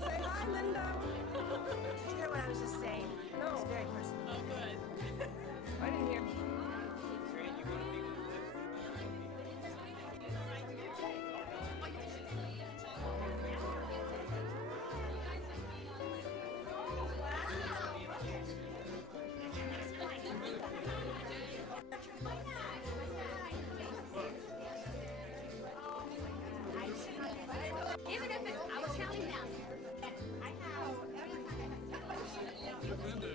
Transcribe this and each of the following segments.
Say hi, Linda. Did you hear what I was just saying? No. It's very personal. Oh, good. I didn't hear. Even if it's, I was telling them that I have.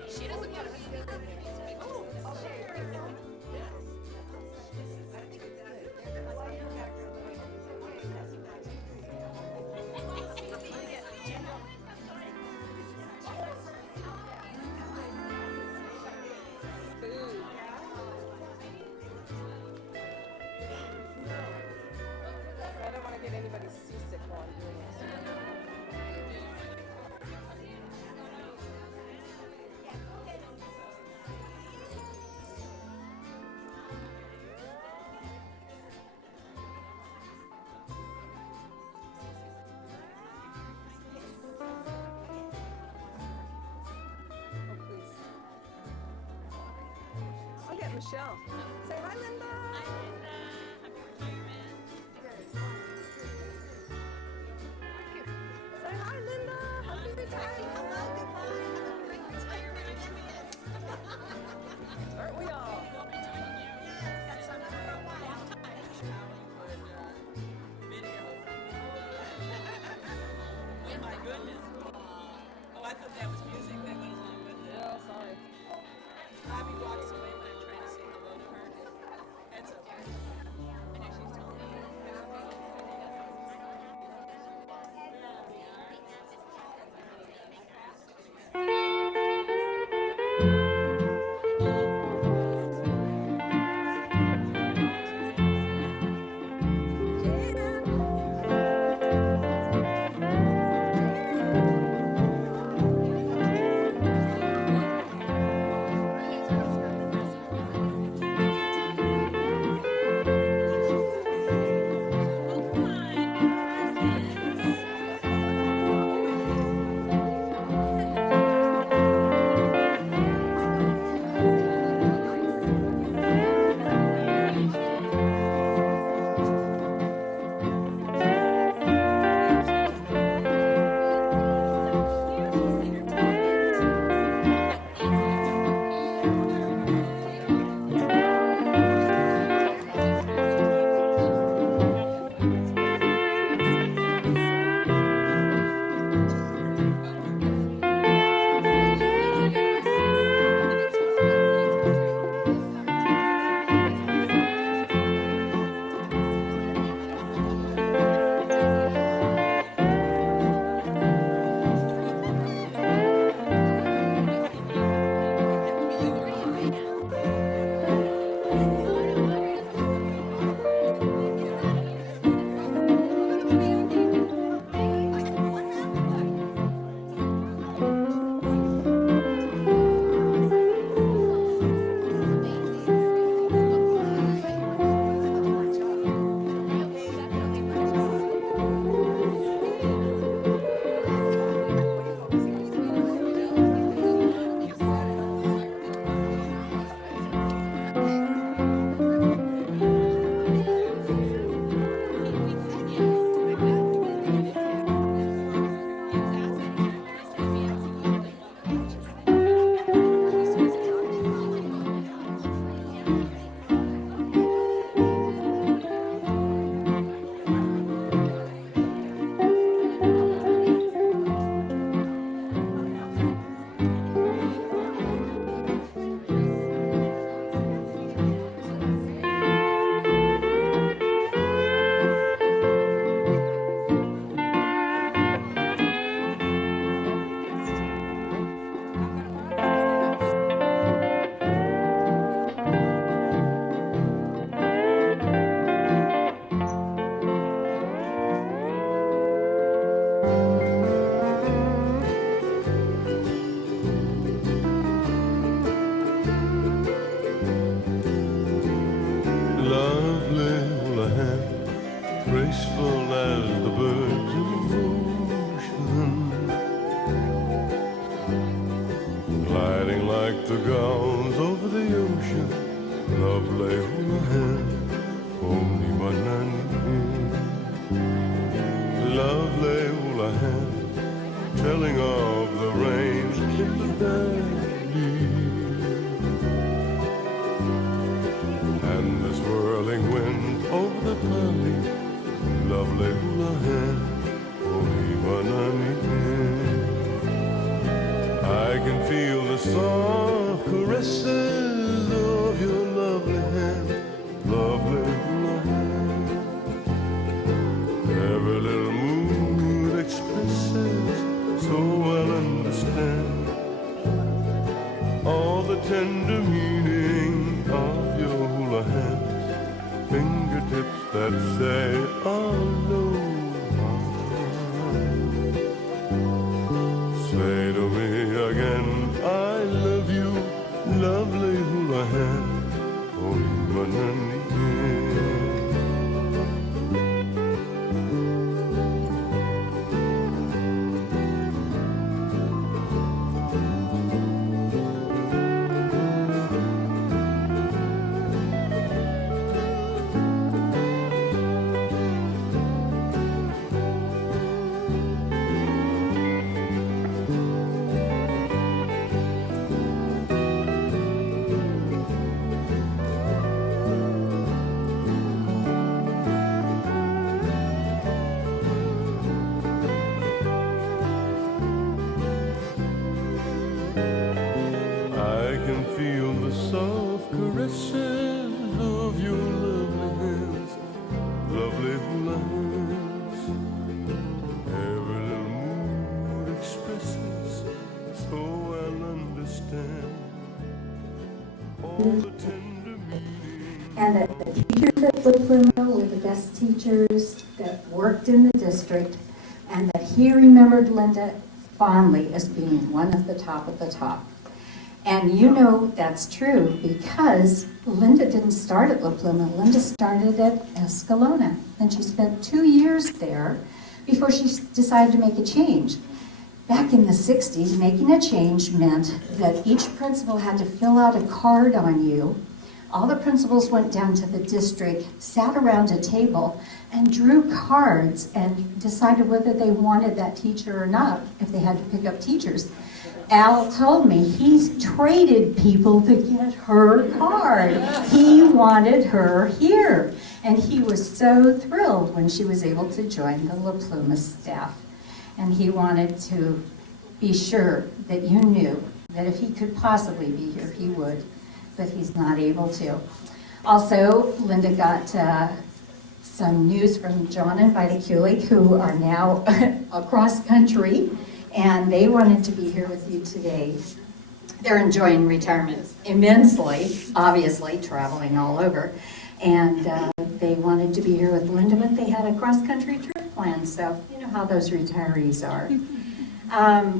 She doesn't go to me. Oh, Food. I don't want to get anybody seasick while I'm doing this. Oh, please. I'll get Michelle. Say hi, Linda. Say hi, Linda. Happy retirement. Hello, goodbye. Have a great retirement. I'm envious. Aren't we all? That's so good for a while. Oh my goodness. Oh, I thought that was music that went along with it. Oh, sorry. Bobby walks away when I'm trying to say hello to her. That's okay. Lovely Houlihan, graceful as the birds in the ocean, gliding like the gulls over the ocean. Lovely Houlihan, only banana. Lovely Houlihan, telling of the rains in the valley and the swirling wind over the valley. Lovely Houlihan, only banana. I can feel the soft caresses of your lovely hand, lovely Houlihan. Every little mood expresses, so I'll understand all the tender meaning of your hula hands, fingertips that say aloha. Say to me again, I love you, lovely hula hand, oh manani. I can feel the soft caresses of your lovely hands, lovely hula hands. Every little mood expresses, so I'll understand all the tender meaning. And that the teachers at La Pluma were the best teachers that worked in the district, and that he remembered Linda fondly as being one of the top of the top. And you know that's true because Linda didn't start at La Pluma. Linda started at Escalona, and she spent 2 years there before she decided to make a change. Back in the 60s, making a change meant that each principal had to fill out a card on you. All the principals went down to the district, sat around a table, and drew cards and decided whether they wanted that teacher or not if they had to pick up teachers. Al told me he's traded people to get her card. He wanted her here. And he was so thrilled when she was able to join the La Pluma staff. And he wanted to be sure that you knew that if he could possibly be here, he would, but he's not able to. Also, Linda got some news from John and Vida Kulik, who are now across country, and they wanted to be here with you today. They're enjoying retirement immensely, obviously, traveling all over. And they wanted to be here with Linda, but they had a cross-country trip planned, so you know how those retirees are.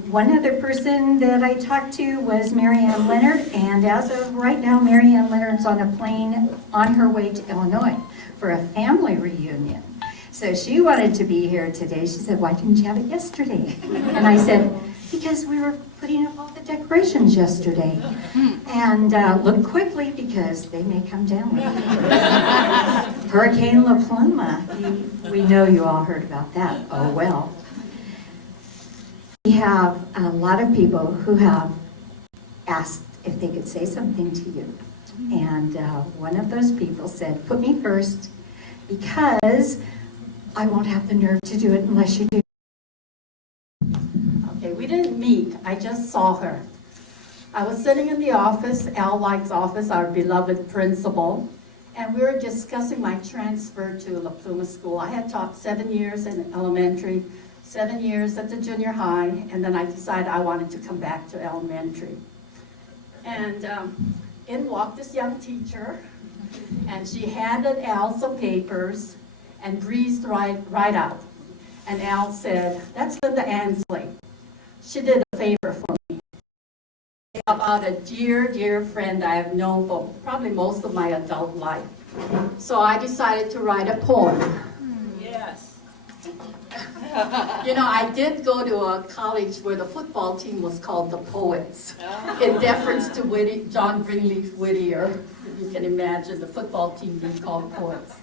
One other person that I talked to was Mary Ann Leonard, and as of right now, Mary Ann Leonard's on a plane on her way to Illinois for a family reunion. So she wanted to be here today. She said, "Why didn't you have it yesterday?" And I said, "Because we were putting up all the decorations yesterday." And look quickly because they may come down. Hurricane La Pluma, we know you all heard about that. Oh well. We have a lot of people who have asked if they could say something to you. And one of those people said, "Put me first because I won't have the nerve to do it unless you do." Okay, we didn't meet. I just saw her. I was sitting in the office, Al White's office, our beloved principal, and we were discussing my transfer to La Pluma School. I had taught 7 years in elementary, 7 years at the junior high, and then I decided I wanted to come back to elementary. And in walked this young teacher, and she handed Al some papers and breezed right out. And Al said, "That's Linda Ansley. She did a favor for me." About a dear, dear friend I have known for probably most of my adult life. So I decided to write a poem. Yes. You know, I did go to a college where the football team was called the Poets, in deference to John Greenleaf Whittier. You can imagine the football team being called Poets.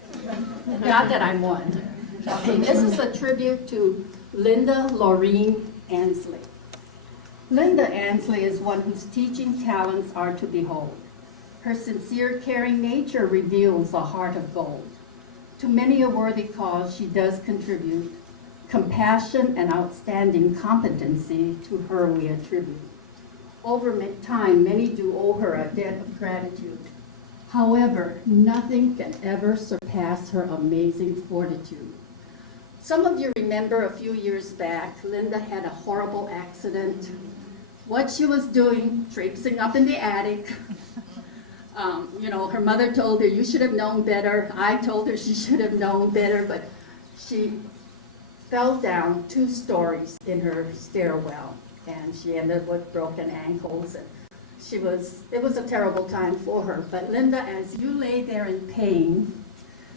Not that I'm one. Okay, this is a tribute to Linda Laureen Ansley. Linda Ansley is one whose teaching talents are to behold. Her sincere, caring nature reveals a heart of gold. To many a worthy cause she does contribute. Compassion and outstanding competency to her we attribute. Over time, many do owe her a debt of gratitude. However, nothing can ever surpass her amazing fortitude. Some of you remember a few years back, Linda had a horrible accident. What she was doing, traipsing up in the attic. You know, her mother told her, "You should have known better." I told her she should have known better, but she fell down 2 stories in her stairwell, and she ended up with broken ankles. And it was a terrible time for her. But Linda, as you lay there in pain,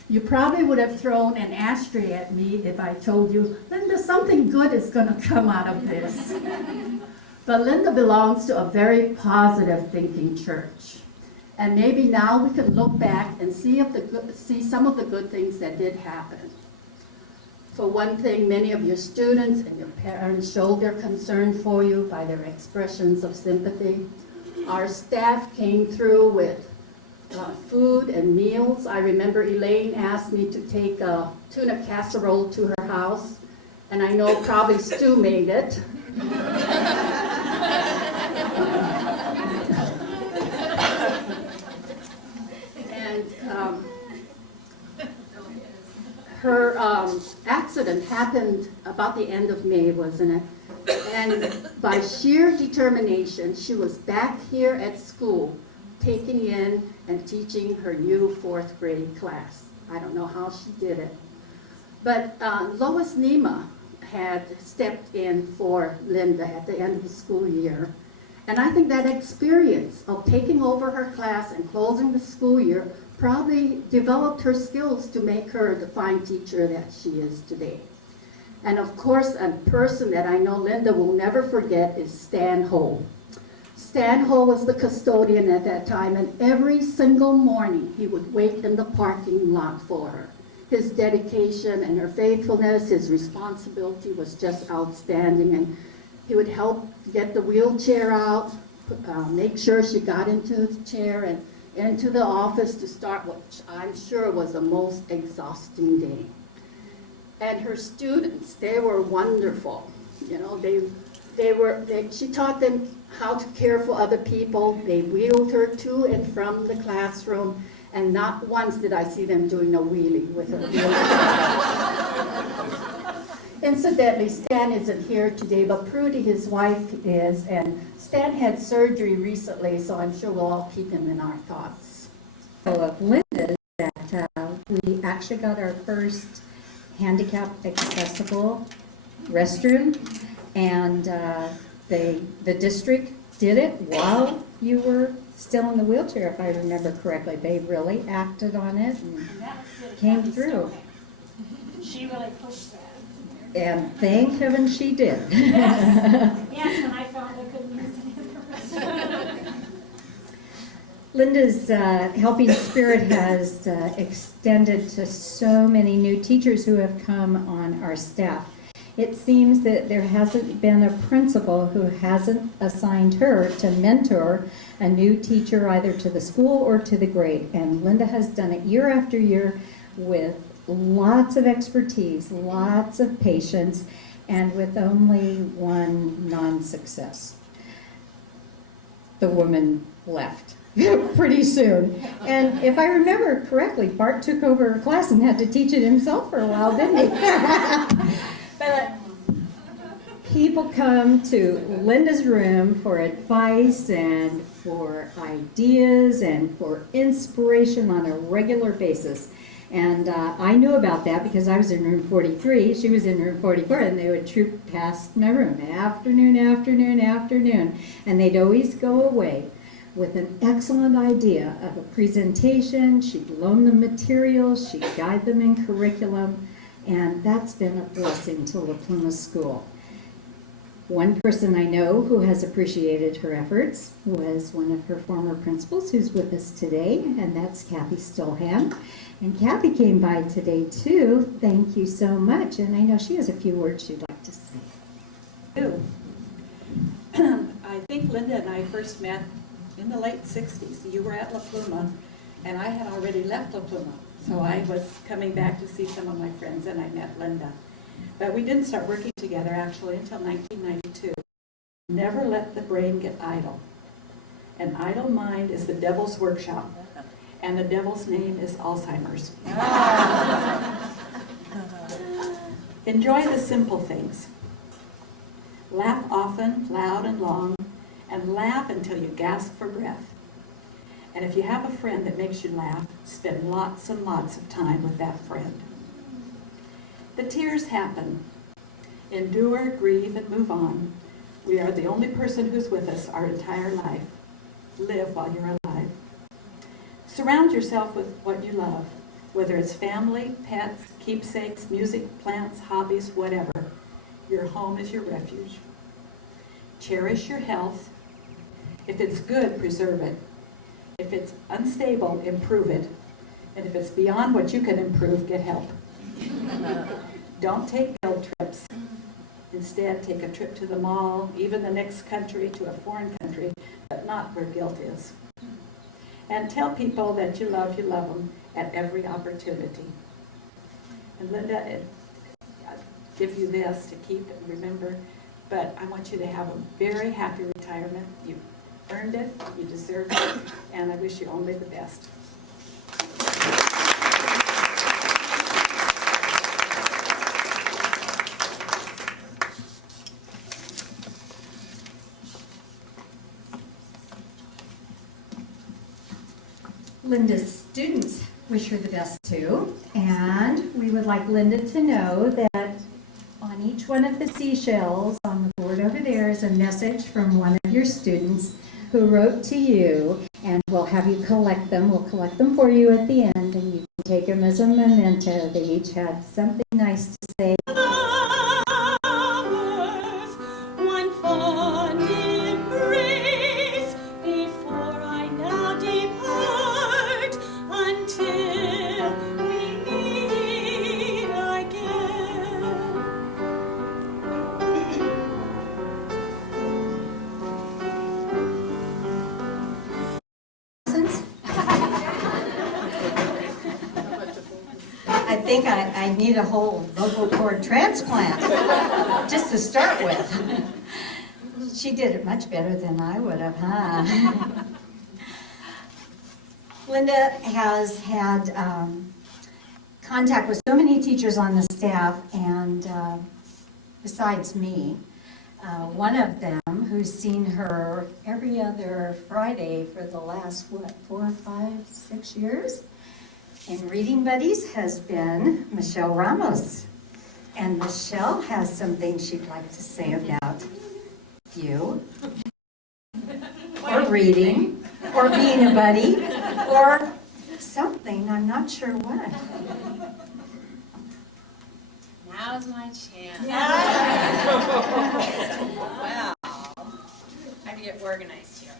you probably would have thrown an ashtray at me if I told you, "Linda, something good is going to come out of this." But Linda belongs to a very positive thinking church. And maybe now we can look back and see some of the good things that did happen. For one thing, many of your students and your parents showed their concern for you by their expressions of sympathy. Our staff came through with food and meals. I remember Elaine asked me to take a tuna casserole to her house, and I know probably Stu made it. And her accident happened about the end of May, wasn't it? And by sheer determination, she was back here at school, taking in and teaching her new 4th grade class. I don't know how she did it. But Lois Nema had stepped in for Linda at the end of the school year. And I think that experience of taking over her class and closing the school year probably developed her skills to make her the fine teacher that she is today. And of course, a person that I know Linda will never forget is Stan Ho. Stan Ho was the custodian at that time, and every single morning he would wait in the parking lot for her. His dedication and her faithfulness, his responsibility was just outstanding, and he would help get the wheelchair out, make sure she got into the chair and into the office to start what I'm sure was the most exhausting day. And her students, they were wonderful. You know, she taught them how to care for other people. They wheeled her to and from the classroom, and not once did I see them doing a wheelie with her wheelchair. Incidentally, Stan isn't here today, but Prudy, his wife, is, and Stan had surgery recently, so I'm sure we'll all keep him in our thoughts. Of Linda's that we actually got our first handicap accessible restroom, and the district did it while you were still in the wheelchair, if I remember correctly. They really acted on it and came through. She really pushed that. And thank heaven she did. Yes, yes, when I found I couldn't use it. Linda's helping spirit has extended to so many new teachers who have come on our staff. It seems that there hasn't been a principal who hasn't assigned her to mentor a new teacher either to the school or to the grade. And Linda has done it year after year with lots of expertise, lots of patience, and with only one non-success. The woman left pretty soon. And if I remember correctly, Bart took over her class and had to teach it himself for a while, didn't he? But people come to Linda's room for advice and for ideas and for inspiration on a regular basis. And I knew about that because I was in room 43, she was in room 44, and they would troop past my room afternoon, afternoon, afternoon. And they'd always go away with an excellent idea of a presentation. She'd loan them materials, she'd guide them in curriculum, and that's been a blessing to La Pluma School. One person I know who has appreciated her efforts was one of her former principals who's with us today, and that's Kathy Stillhand. And Kathy came by today too. Thank you so much. And I know she has a few words she'd like to say. I think Linda and I first met in the late 60s. You were at La Pluma, and I had already left La Pluma. So I was coming back to see some of my friends, and I met Linda. But we didn't start working together actually until 1992. Never let the brain get idle. An idle mind is the devil's workshop, and the devil's name is Alzheimer's. Enjoy the simple things. Laugh often, loud and long, and laugh until you gasp for breath. And if you have a friend that makes you laugh, spend lots and lots of time with that friend. The tears happen. Endure, grieve, and move on. We are the only person who's with us our entire life. Live while you're alive. Surround yourself with what you love, whether it's family, pets, keepsakes, music, plants, hobbies, whatever. Your home is your refuge. Cherish your health. If it's good, preserve it. If it's unstable, improve it. And if it's beyond what you can improve, get help. Don't take guilt trips. Instead, take a trip to the mall, even the next country, to a foreign country, but not where guilt is. And tell people that you love them at every opportunity. And Linda, I'll give you this to keep and remember, but I want you to have a very happy retirement. You earned it, you deserve it, and I wish you only the best. Linda's students wish her the best too, and we would like Linda to know that on each one of the seashells on the board over there is a message from one of your students who wrote to you, and we'll have you collect them. We'll collect them for you at the end, and you can take them as a memento. They each had something nice to say. One fond embrace before I now depart, until we meet again. I think I need a whole vocal cord transplant, just to start with. She did it much better than I would have, huh? Linda has had contact with so many teachers on the staff, and besides me, one of them who's seen her every other Friday for the last, 4, 5, 6 years, in Reading Buddies has been Michelle Ramos. And Michelle has something she'd like to say about you, or reading, or being a buddy, or something, I'm not sure what. Now's my chance. Well, I have to get organized here.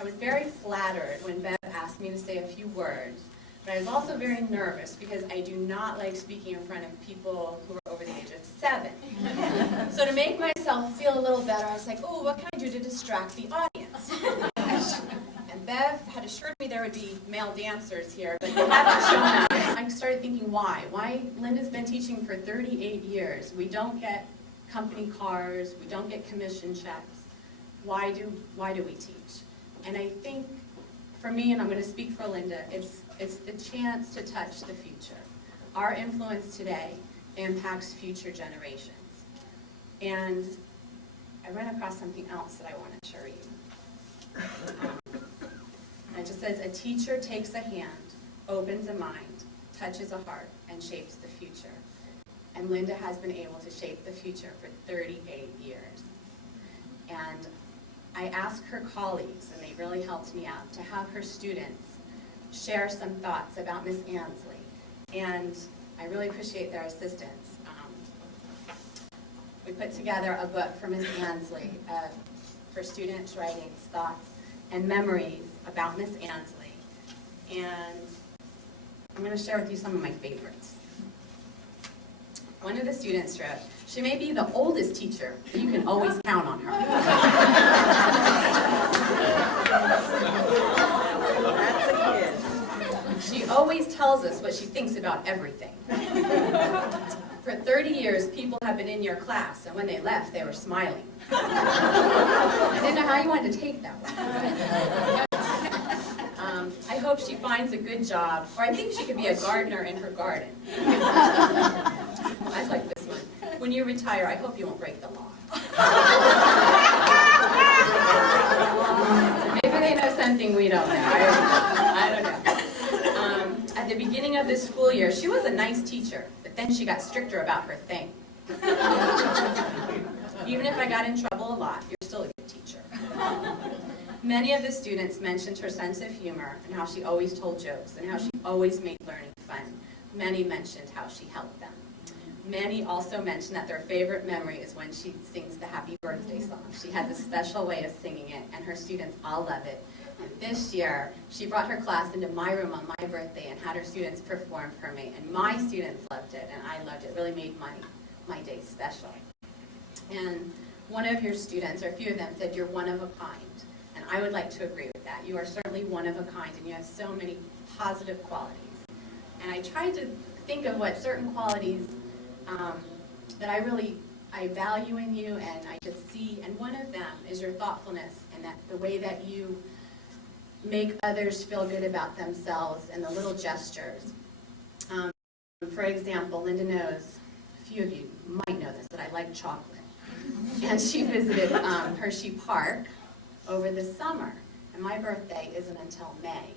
I was very flattered when Bev asked me to say a few words, but I was also very nervous because I do not like speaking in front of people who are over the age of 7. So to make myself feel a little better, I was like, oh, what can I do to distract the audience? And Bev had assured me there would be male dancers here, but they haven't shown up. I started thinking, why? Why? Linda's been teaching for 38 years. We don't get company cars. We don't get commission checks. Why do we teach? And I think, for me, and I'm going to speak for Linda, it's the chance to touch the future. Our influence today impacts future generations. And I ran across something else that I want to show you. It just says, a teacher takes a hand opens a mind, touches a heart, and shapes the future. And Linda has been able to shape the future for 38 years. And I asked her colleagues, and they really helped me out, to have her students share some thoughts about Miss Ansley. And I really appreciate their assistance. We put together a book for Miss Ansley of her students' writings, thoughts, and memories about Miss Ansley. And I'm going to share with you some of my favorites. One of the students wrote, "She may be the oldest teacher, but you can always count on her." That's a kid. "She always tells us what she thinks about everything." "For 30 years, people have been in your class, and when they left, they were smiling." I didn't know how you wanted to take that one. "I hope she finds a good job, or I think she could be a gardener in her garden." I like this one. "When you retire, I hope you won't break the law." Maybe they know something we don't know. I don't know. At the beginning of this school year, she was a nice teacher, but then she got stricter about her thing. "Even if I got in trouble a lot, you're still a good teacher." Many of the students mentioned her sense of humor and how she always told jokes and how she always made learning fun. Many mentioned how she helped them. Many also mentioned that their favorite memory is when she sings the happy birthday song. She has a special way of singing it, and her students all love it. And this year, she brought her class into my room on my birthday and had her students perform for me. And my students loved it, and I loved it. It really made my day special. And one of your students, or a few of them, said, "You're one of a kind." And I would like to agree with that. You are certainly one of a kind, and you have so many positive qualities. And I tried to think of what certain qualities that I value in you, and I just see, and one of them is your thoughtfulness, and that the way that you make others feel good about themselves, and the little gestures. For example, Linda knows, a few of you might know this, but I like chocolate. And she visited Hershey Park over the summer, and my birthday isn't until May.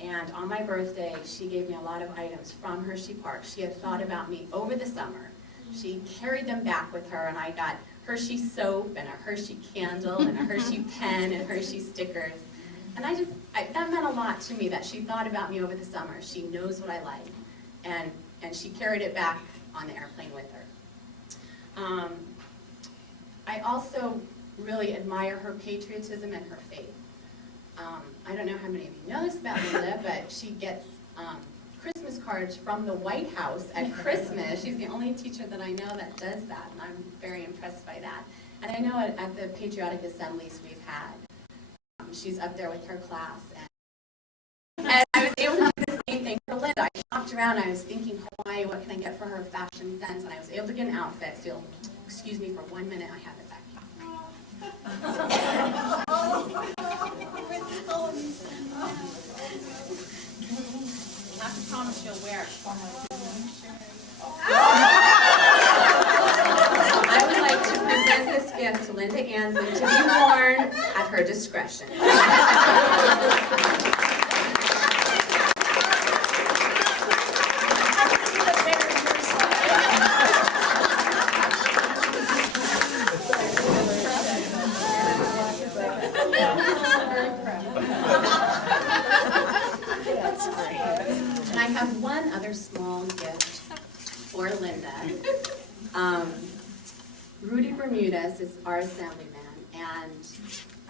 And on my birthday, she gave me a lot of items from Hershey Park. She had thought about me over the summer. She carried them back with her, and I got Hershey soap and a Hershey candle and a Hershey pen and Hershey stickers. And that meant a lot to me, that she thought about me over the summer. She knows what I like, and she carried it back on the airplane with her. I also really admire her patriotism and her faith. I don't know how many of you know this about Linda, but she gets Christmas cards from the White House at Christmas. She's the only teacher that I know that does that, and I'm very impressed by that. And I know at the patriotic assemblies we've had, she's up there with her class. And I was able to do the same thing for Linda. I shopped around, I was thinking, Hawaii, what can I get for her fashion sense? And I was able to get an outfit. So excuse me for 1 minute, I have it back here. I have to promise you'll wear it. I would like to present this gift to Linda Ansley to be worn at her discretion. And I have one other small gift for Linda. Rudy Bermudez is our assemblyman, and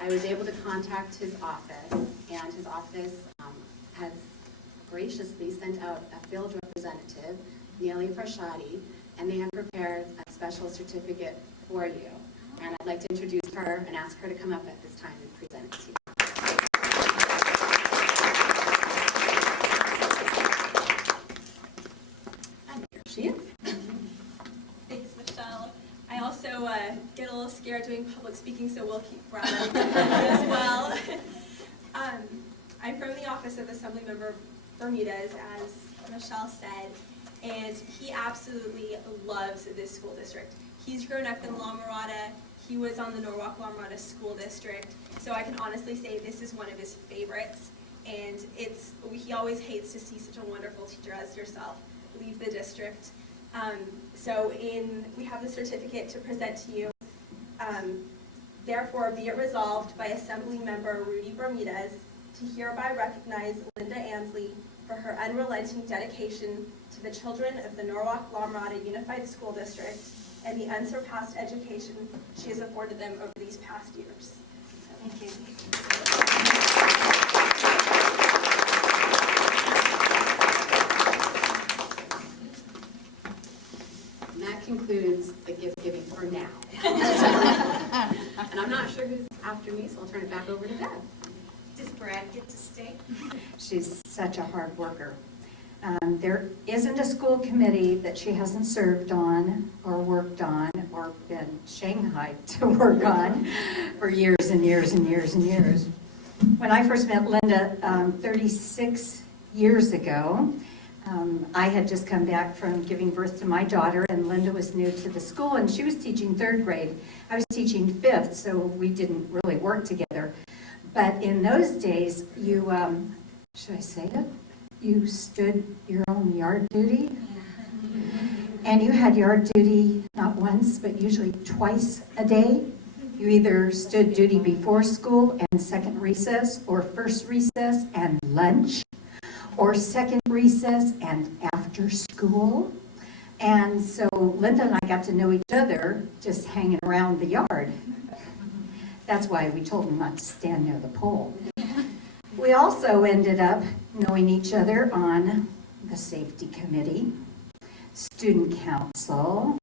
I was able to contact his office, and his office has graciously sent out a field representative, Neely Farshadi, and they have prepared a special certificate for you. And I'd like to introduce her and ask her to come up at this time and present it to you. And here she is. Thanks, Michelle. I also get a little scared doing public speaking, so we'll keep Brad as well. I'm from the office of Assemblymember Bermudez, as Michelle said, and he absolutely loves this school district. He's grown up in La Mirada. He was on the Norwalk La Mirada School District, so I can honestly say this is one of his favorites. and he always hates to see such a wonderful teacher as yourself leave the district. We have the certificate to present to you. Therefore, be it resolved by Assembly Member Rudy Bermudez to hereby recognize Linda Ansley for her unrelenting dedication to the children of the Norwalk-La Mirada Unified School District and the unsurpassed education she has afforded them over these past years. Thank you. And that concludes the gift giving for now. And I'm not sure who's after me, so I'll turn it back over to Deb. Does Brad get to stay? She's such a hard worker. There isn't a school committee that she hasn't served on or worked on or been shanghaied to work on for years and years and years and years. When I first met Linda 36 years ago, I had just come back from giving birth to my daughter, and Linda was new to the school, and she was teaching 3rd grade. I was teaching 5th, so we didn't really work together. But in those days, you, should I say it? You stood your own yard duty, and you had yard duty not once, but usually twice a day. You either stood duty before school and second recess, or first recess and lunch, or second recess and after school. And so Linda and I got to know each other just hanging around the yard. That's why we told him not to stand near the pole. We also ended up knowing each other on the safety committee, student council,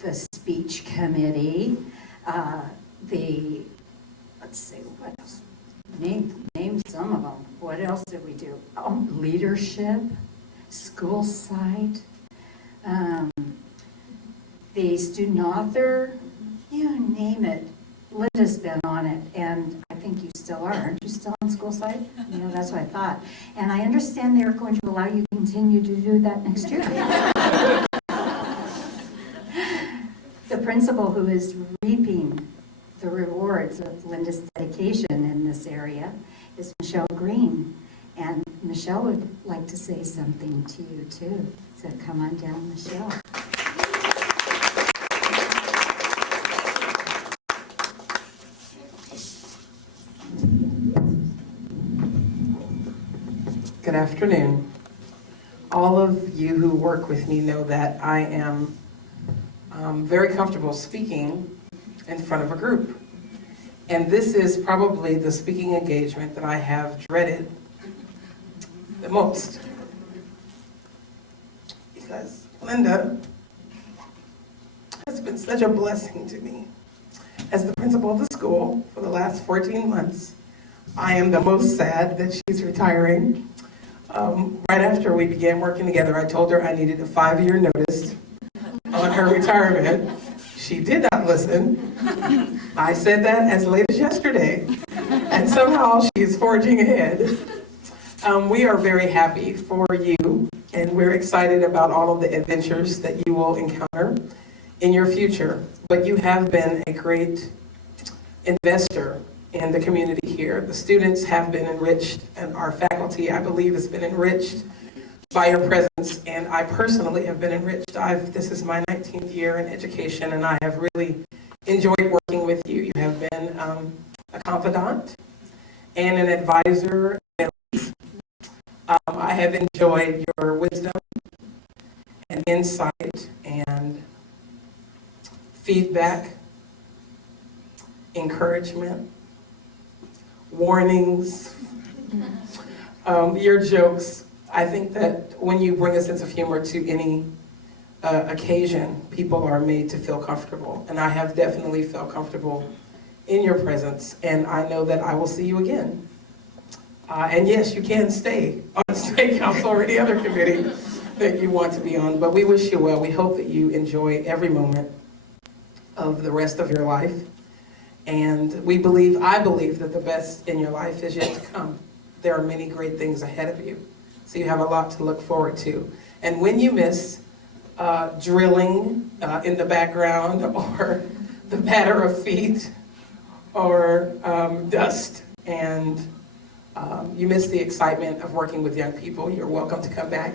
the speech committee, let's see, what else? Name some of them. What else did we do? Oh, leadership, school site, the student author, you name it. Linda's been on it, and I think you still are. Aren't you still on school site? You know, that's what I thought. And I understand they're going to allow you to continue to do that next year. The principal who is reaping the rewards of Linda's dedication in this area is Michelle Green. And Michelle would like to say something to you too. So come on down, Michelle. Good afternoon. All of you who work with me know that I am very comfortable speaking in front of a group. And this is probably the speaking engagement that I have dreaded the most. Because Linda has been such a blessing to me. As the principal of the school for the last 14 months, I am the most sad that she's retiring. Right after we began working together, I told her I needed a 5-year notice on her retirement. She did not listen. I said that as late as yesterday, and somehow she is forging ahead. We are very happy for you, and we're excited about all of the adventures that you will encounter in your future. But you have been a great investor in the community here. The students have been enriched, and our faculty, I believe, has been enriched by your presence, and I personally have been enriched. This is my 19th year in education, and I have really enjoyed working with you. You have been a confidant and an advisor. I have enjoyed your wisdom and insight and feedback, encouragement, warnings, your jokes. I think that when you bring a sense of humor to any occasion, people are made to feel comfortable. And I have definitely felt comfortable in your presence, and I know that I will see you again. And yes, you can stay on the state council or any other committee that you want to be on, but we wish you well. We hope that you enjoy every moment of the rest of your life. And I believe that the best in your life is yet to come. There are many great things ahead of you. So you have a lot to look forward to. And when you miss drilling in the background, or the patter of feet, or dust and You miss the excitement of working with young people. You're welcome to come back.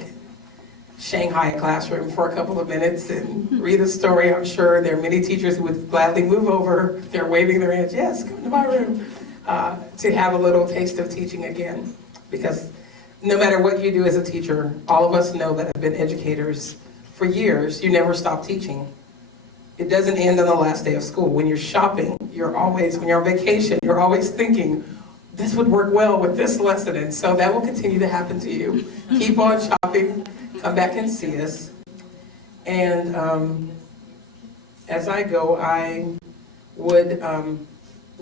Shanghai classroom for a couple of minutes and read a story. I'm sure there are many teachers who would gladly move over. They're waving their hands, yes, come to my room, to have a little taste of teaching again. Because no matter what you do as a teacher, all of us know that have been educators for years, you never stop teaching. It doesn't end on the last day of school. When you're shopping, when you're on vacation, you're always thinking, this would work well with this lesson, and so that will continue to happen to you. Keep on shopping. Come back and see us. And as I go, I would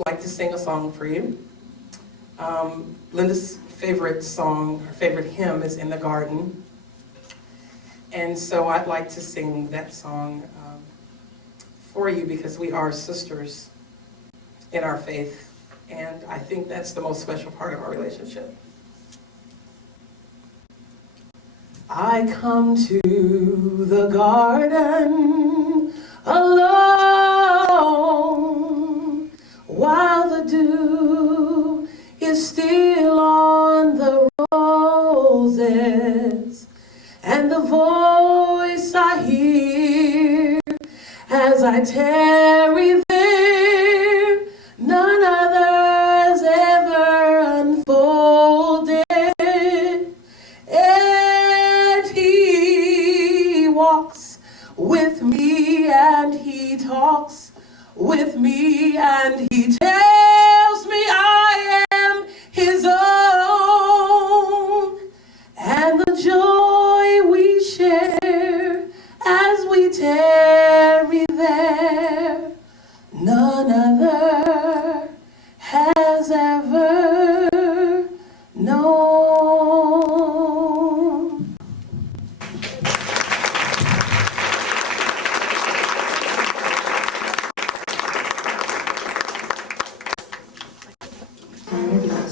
like to sing a song for you. Linda's favorite song, her favorite hymn is In the Garden. And so I'd like to sing that song for you because we are sisters in our faith. And I think that's the most special part of our relationship. I come to the garden alone while the dew is still on the roses, and the voice I hear as I tarry there, none others ever unfolded. Walks with me and he talks with me and he tells me I am his own, and the joy we share as we tarry there, none other has ever known.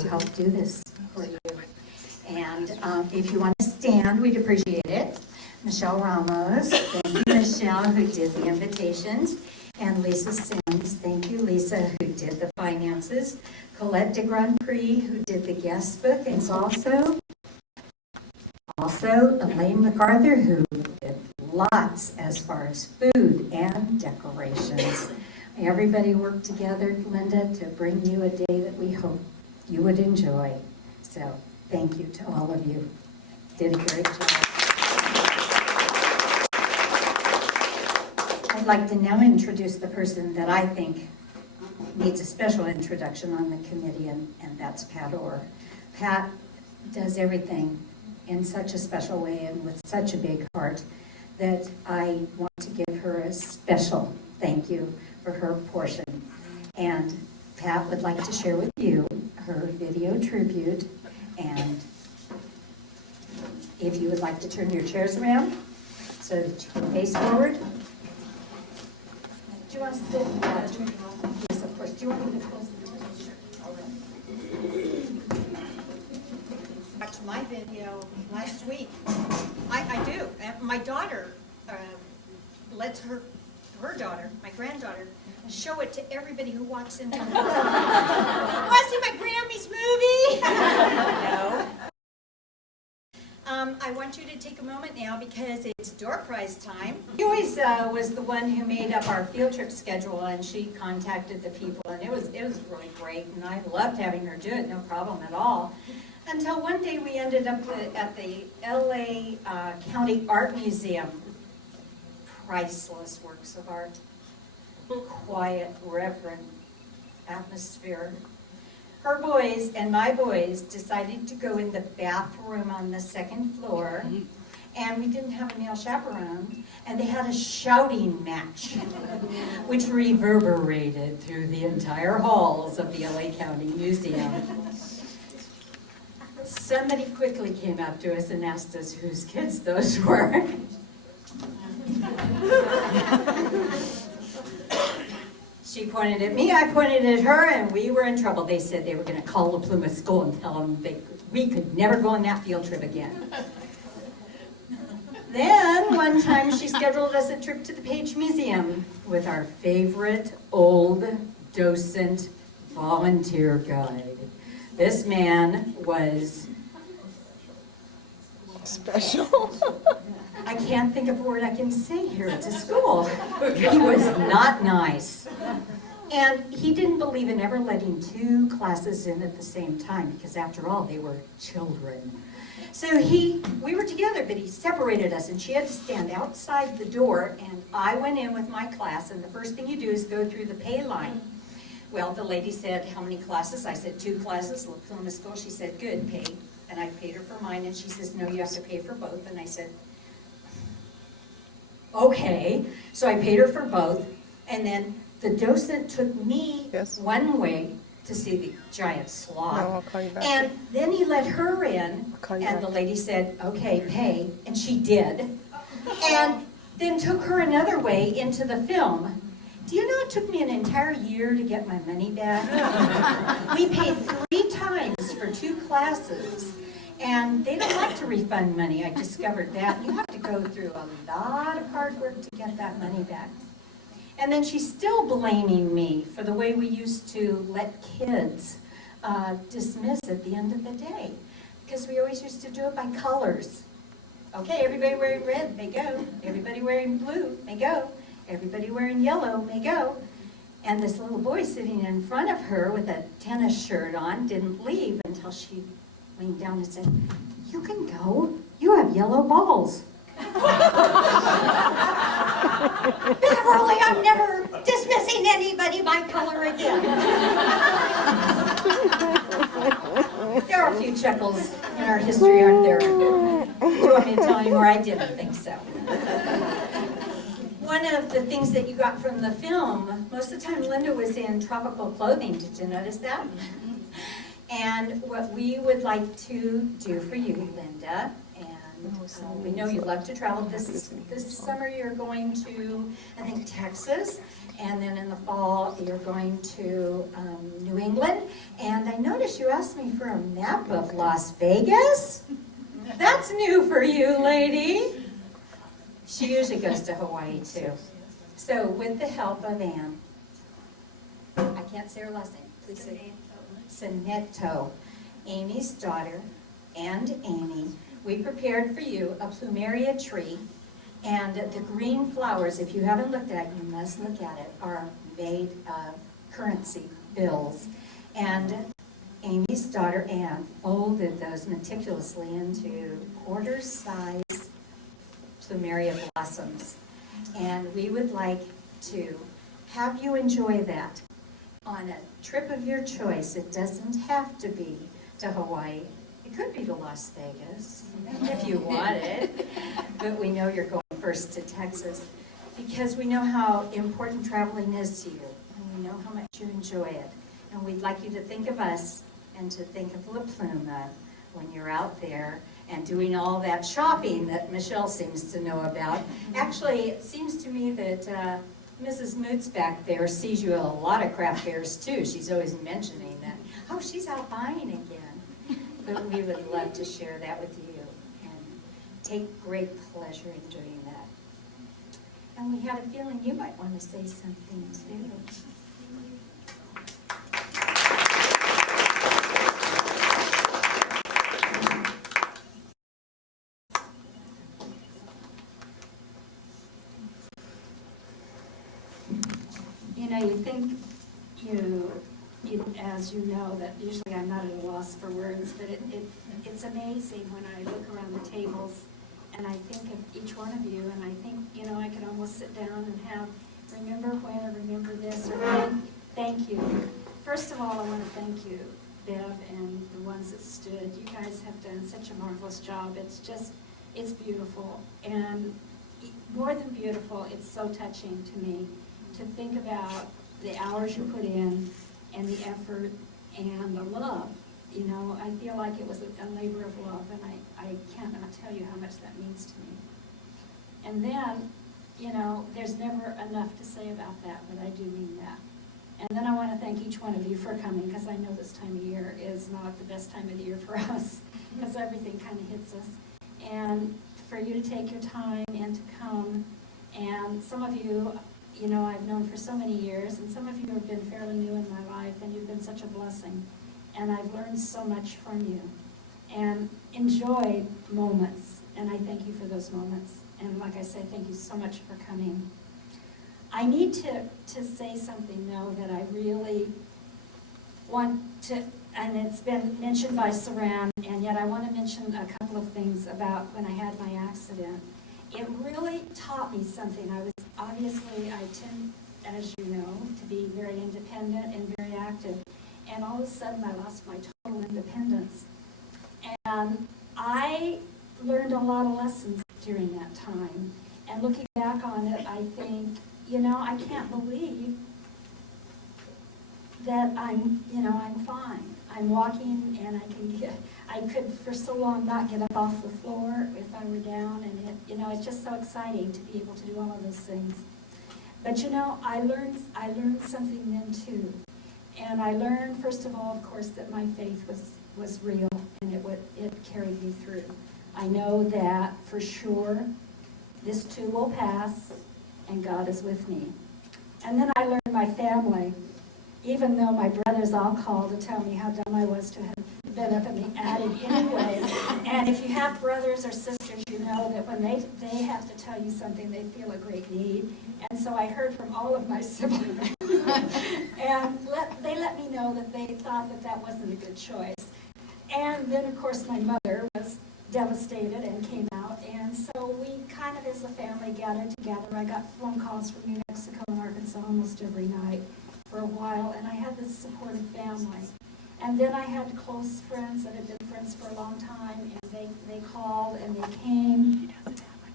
Help do this for you. And if you want to stand, we'd appreciate it. Michelle Ramos, thank you, Michelle, who did the invitations. And Lisa Sims, thank you, Lisa, who did the finances. Colette de Grand Prix, who did the guest book, and also Elaine MacArthur, who did lots as far as food and decorations. Everybody worked together, Linda, to bring you a day that we hope you would enjoy. So thank you to all of you. Did a great job. I'd like to now introduce the person that I think needs a special introduction on the committee, and that's Pat Orr. Pat does everything in such a special way and with such a big heart that I want to give her a special thank you for her portion. And Pat would like to share with you her video tribute, and if you would like to turn your chairs around so that you can face forward. Do you want to sit? Yes, of course. Do you want me to close the door? Sure. All right. Watched my video last week. I do. And my daughter lets her daughter, my granddaughter, show it to everybody who walks into the room. Want to see my Grammys movie? No. I want you to take a moment now because it's door prize time. She always was the one who made up our field trip schedule, and she contacted the people, and it was really great, and I loved having her do it, no problem at all. Until one day we ended up at the LA County Art Museum. Priceless works of art. Quiet, reverent atmosphere. Her boys and my boys decided to go in the bathroom on the second floor, and we didn't have a male chaperone, and they had a shouting match, which reverberated through the entire halls of the LA County Museum. Somebody quickly came up to us and asked us whose kids those were. She pointed at me, I pointed at her, and we were in trouble. They said they were going to call La Pluma School and tell them we could never go on that field trip again. Then, one time, she scheduled us a trip to the Page Museum with our favorite old docent volunteer guide, This man was, Special. I can't think of a word I can say here at the school. He was not nice. And he didn't believe in ever letting two classes in at the same time, because after all, they were children. So we were together, but he separated us, and she had to stand outside the door, and I went in with my class, and the first thing you do is go through the pay line. Well, the lady said, how many classes? I said, 2 classes, La Pluma School. She said, good, pay. And I paid her for mine, and she says, no, you have to pay for both. And I said, okay. So I paid her for both, and then the docent took me one way to see the giant sloth. No, I'll call you back. And then he let her in, and the lady said, okay, pay, and she did. And then took her another way into the film. Do you know it took me an entire year to get my money back? We paid 3 times for 2 classes, and they don't like to refund money. I discovered that. You have to go through a lot of hard work to get that money back. And then she's still blaming me for the way we used to let kids dismiss at the end of the day, because we always used to do it by colors. Okay, everybody wearing red, may go. Everybody wearing blue, may go. Everybody wearing yellow, may go. And this little boy sitting in front of her with a tennis shirt on didn't leave until she leaned down and said, you can go, you have yellow balls. Beverly, I'm never dismissing anybody by color again. There are a few chuckles in our history, aren't there? Do you want me to tell you more? I didn't think so. One of the things that you got from the film, most of the time Linda was in tropical clothing. Did you notice that? And what we would like to do for you, Linda, and we know you love to travel. This summer you're going to, I think, Texas, and then in the fall you're going to New England. And I noticed you asked me for a map of Las Vegas. That's new for you, lady. She usually goes to Hawaii too. So with the help of Anne, I can't say her last name, please say Sinetto, Amy's daughter, and Amy, we prepared for you a plumeria tree, and the green flowers, if you haven't looked at it, you must look at it, are made of currency bills. And Amy's daughter, Anne, folded those meticulously into quarter-size plumeria blossoms. And we would like to have you enjoy that on a trip of your choice. It doesn't have to be to Hawaii. It could be to Las Vegas, if you wanted. But we know you're going first to Texas, because we know how important traveling is to you, and we know how much you enjoy it. And we'd like you to think of us and to think of La Pluma when you're out there and doing all that shopping that Michelle seems to know about. Actually, it seems to me that Mrs. Moots back there sees you at a lot of craft fairs too. She's always mentioning that. Oh, she's out buying again. But we would love to share that with you and take great pleasure in doing that. And we had a feeling you might want to say something too. You know, you think as you know, that usually I'm not at a loss for words, but it's amazing when I look around the tables and I think of each one of you, and I think, you know, I could almost sit down and have, remember when, or remember this, or thank you. First of all, I want to thank you, Bev, and the ones that stood. You guys have done such a marvelous job. It's just, it's beautiful. And more than beautiful, it's so touching to me to think about the hours you put in and the effort and the love. You know, I feel like it was a labor of love, and I cannot tell you how much that means to me. And then, you know, there's never enough to say about that, but I do mean that. And then I want to thank each one of you for coming, because I know this time of year is not the best time of the year for us, because everything kind of hits us. And for you to take your time and to come, and some of you, you know, I've known for so many years, and some of you have been fairly new in my life, and you've been such a blessing. and I've learned so much from you and enjoyed moments, and I thank you for those moments. And like I said, thank you so much for coming. I need to say something, though, that I really want to, and it's been mentioned by Saran, and yet I want to mention a couple of things about when I had my accident. It really taught me something. Obviously, I tend, as you know, to be very independent and very active, and all of a sudden I lost my total independence. And I learned a lot of lessons during that time. And looking back on it, I think, I can't believe that I'm fine. I'm walking and I could for so long not get up off the floor if I were down, and it's just so exciting to be able to do all of those things. But I learned something then too. And I learned, first of all, of course, that my faith was real, and it carried me through. I know that for sure this too will pass, and God is with me. And then I learned my family, even though my brothers all called to tell me how dumb I was to have been up in the attic anyway. And if you have brothers or sisters, you know that when they have to tell you something, they feel a great need. And so I heard from all of my siblings. And they let me know that they thought that wasn't a good choice. And then, of course, my mother was devastated and came out. And so we kind of, as a family, gathered together. I got phone calls from New Mexico and Arkansas almost every night for a while. And I had this supportive family. And then I had close friends that had been friends for a long time. And they called and they came.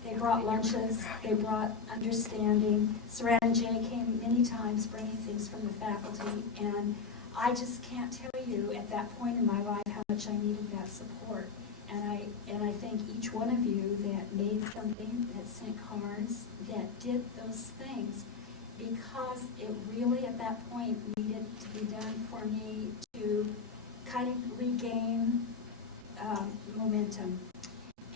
They brought lunches. They brought understanding. Saran and Jay came many times bringing things from the faculty. And I just can't tell you at that point in my life how much I needed that support. And I thank each one of you that made something, that sent cards, that did those things, because it really at that point needed to be done for me to kind of regain momentum.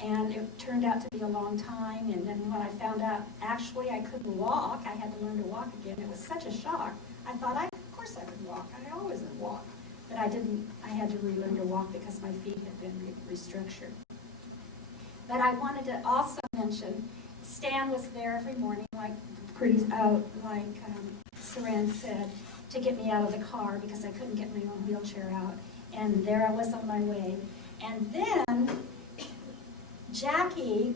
And it turned out to be a long time, and then when I found out actually I couldn't walk, I had to learn to walk again. It was such a shock. I thought, of course I could walk. I always would walk. But I didn't. I had to relearn to walk because my feet had been restructured. But I wanted to also mention, Stan was there every morning, like Saran said, to get me out of the car because I couldn't get my own wheelchair out. And there I was on my way. And then Jackie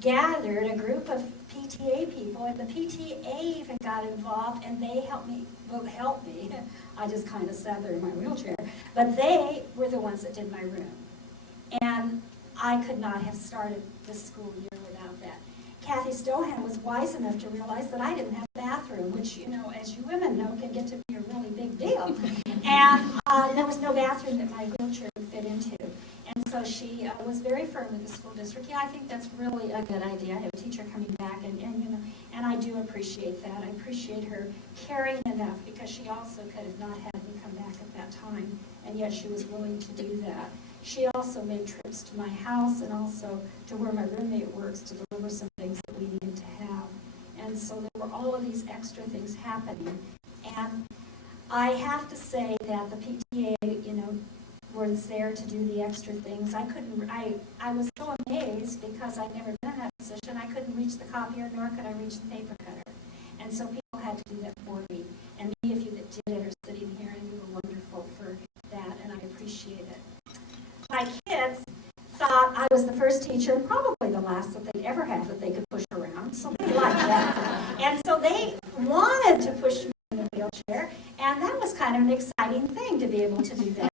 gathered a group of PTA people, and the PTA even got involved, and they helped me. I just kind of sat there in my wheelchair. But they were the ones that did my room. And I could not have started this school year without that. Kathy Stohan was wise enough to realize that I didn't have a bathroom, which, as you women know, can get to be a really big deal. And there was no bathroom that my wheelchair would fit into. And so she was very firm with the school district. Yeah, I think that's really a good idea. I have a teacher coming back, and I do appreciate that. I appreciate her caring enough, because she also could have not had me come back at that time, and yet she was willing to do that. She also made trips to my house and also to where my roommate works to deliver some things that we needed to have. And so there were all of these extra things happening. And I have to say that the PTA, was there to do the extra things. I was so amazed because I'd never been in that position. I couldn't reach the copier, nor could I reach the paper cutter. And so people had to do that for me. And many of you that did it are sitting here, and you were wonderful for that, and I appreciate it. My kids thought I was the first teacher, and probably the last that they'd ever had that they could push around, so they liked that. And so they wanted to push me in the wheelchair, and that was kind of an exciting thing to be able to do that.